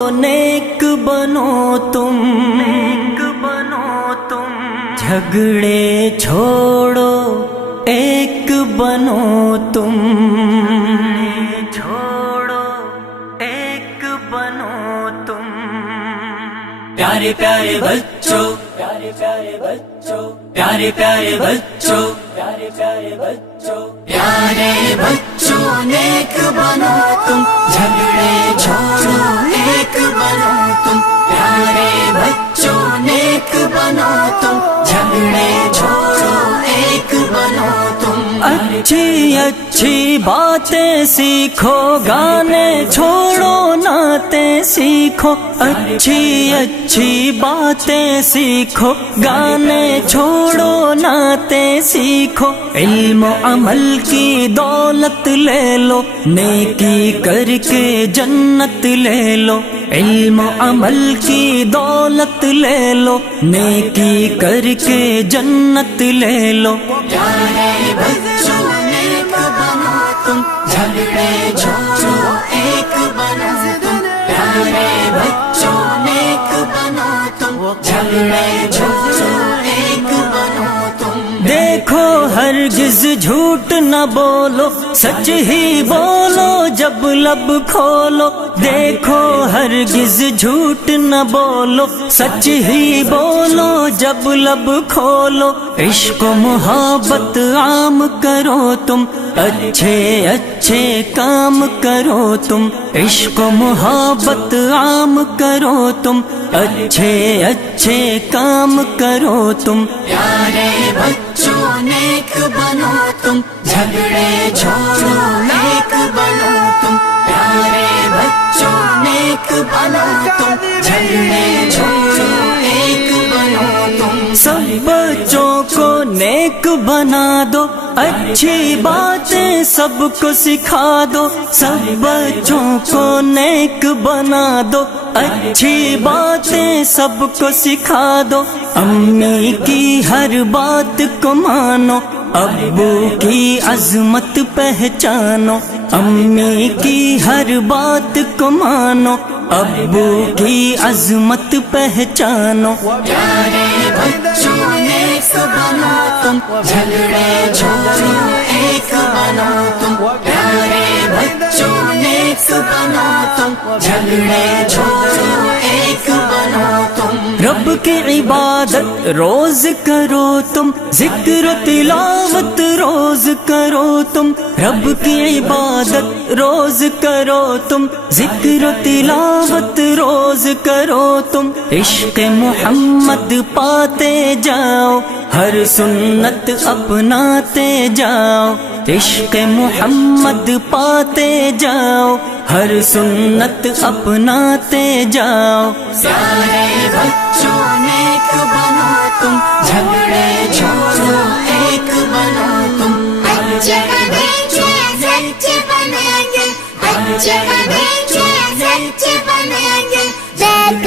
نیک بنو تم، جھگڑے چھوڑو ایک بنو تم، پیارے پیارے بچوں، پیارے پیارے بچوں، پیارے پیارے بچوں، پیارے پیارے بچوں، پیارے بچوں نیک بنو تم، جھگڑے چھوڑو ایک بنو تم، پیارے بچوں نیک بنو تم، جھگڑے چھوڑو ایک بنو تم، اچھی اچھی باتیں سیکھو، گانے چھوڑو نعتیں سیکھو، اچھی اچھی باتیں سیکھو، گانے چھوڑو نعتیں سیکھو، علم و عمل کی دولت لے لو، نیکی کر کے جنت لے لو، علم و عمل کی دولت لے لو، نیکی کر کے جنت لے لو، پیارے بچوں نیک بنو تم، جھگڑے چھوڑو ایک بنو تم، پیارے بچوں نیک بنو تم، جھگڑے چھوڑو ایک بنو تم، دیکھو ہرگز جھوٹ نہ بولو، سچ ہی بولو جب لب کھولو، دیکھو ہرگز جھوٹ نہ بولو، سچ ہی بولو جب لب کھولو، عشق و محبت عام کرو تم، اچھے اچھے کام کرو تم، عشق و محبت عام کرو تم، اچھے اچھے کام کرو تم، پیارے بچوں نیک بنو تم، جھگڑے چھوڑو ایک بنو تم، پیارے بچوں نیک بنو تم، جھگڑے چھوڑو ایک بنو تم، سب بچوں کو نیک بنا دو، اچھی باتیں سب کو سکھا دو، سب بچوں کو نیک بنا دو، اچھی باتیں سب کو سکھا دو، امی کی ہر بات کو مانو، ابو کی عظمت پہچانو، امی کی ہر بات کو مانو، ابو کی عظمت پہچانو، پیارے بچوں نیک بنو تم، جھگڑے چھوڑو ایک بنو تم، پیارے بچوں نیک بنو تم، جھگڑے چھوڑو ایک بنو تم، رب کی عبادت روز کرو تم، ذکر و تلاوت روز کرو تم، رب کی عبادت روز کرو تم، ذکر و تلاوت روز کرو تم، عشق محمد پاتے جاؤ، ہر سنت اپناتے جاؤ، عشق محمد پاتے جاؤ، ہر سنت اپناتے جاؤ، پیارے بچوں نیک بنو تم، جھگڑے چھوڑو ایک بنو تم، اچھے بنیں گے سچ بنیں گے، اچھے بنیں گے سچ بنیں گے، نیک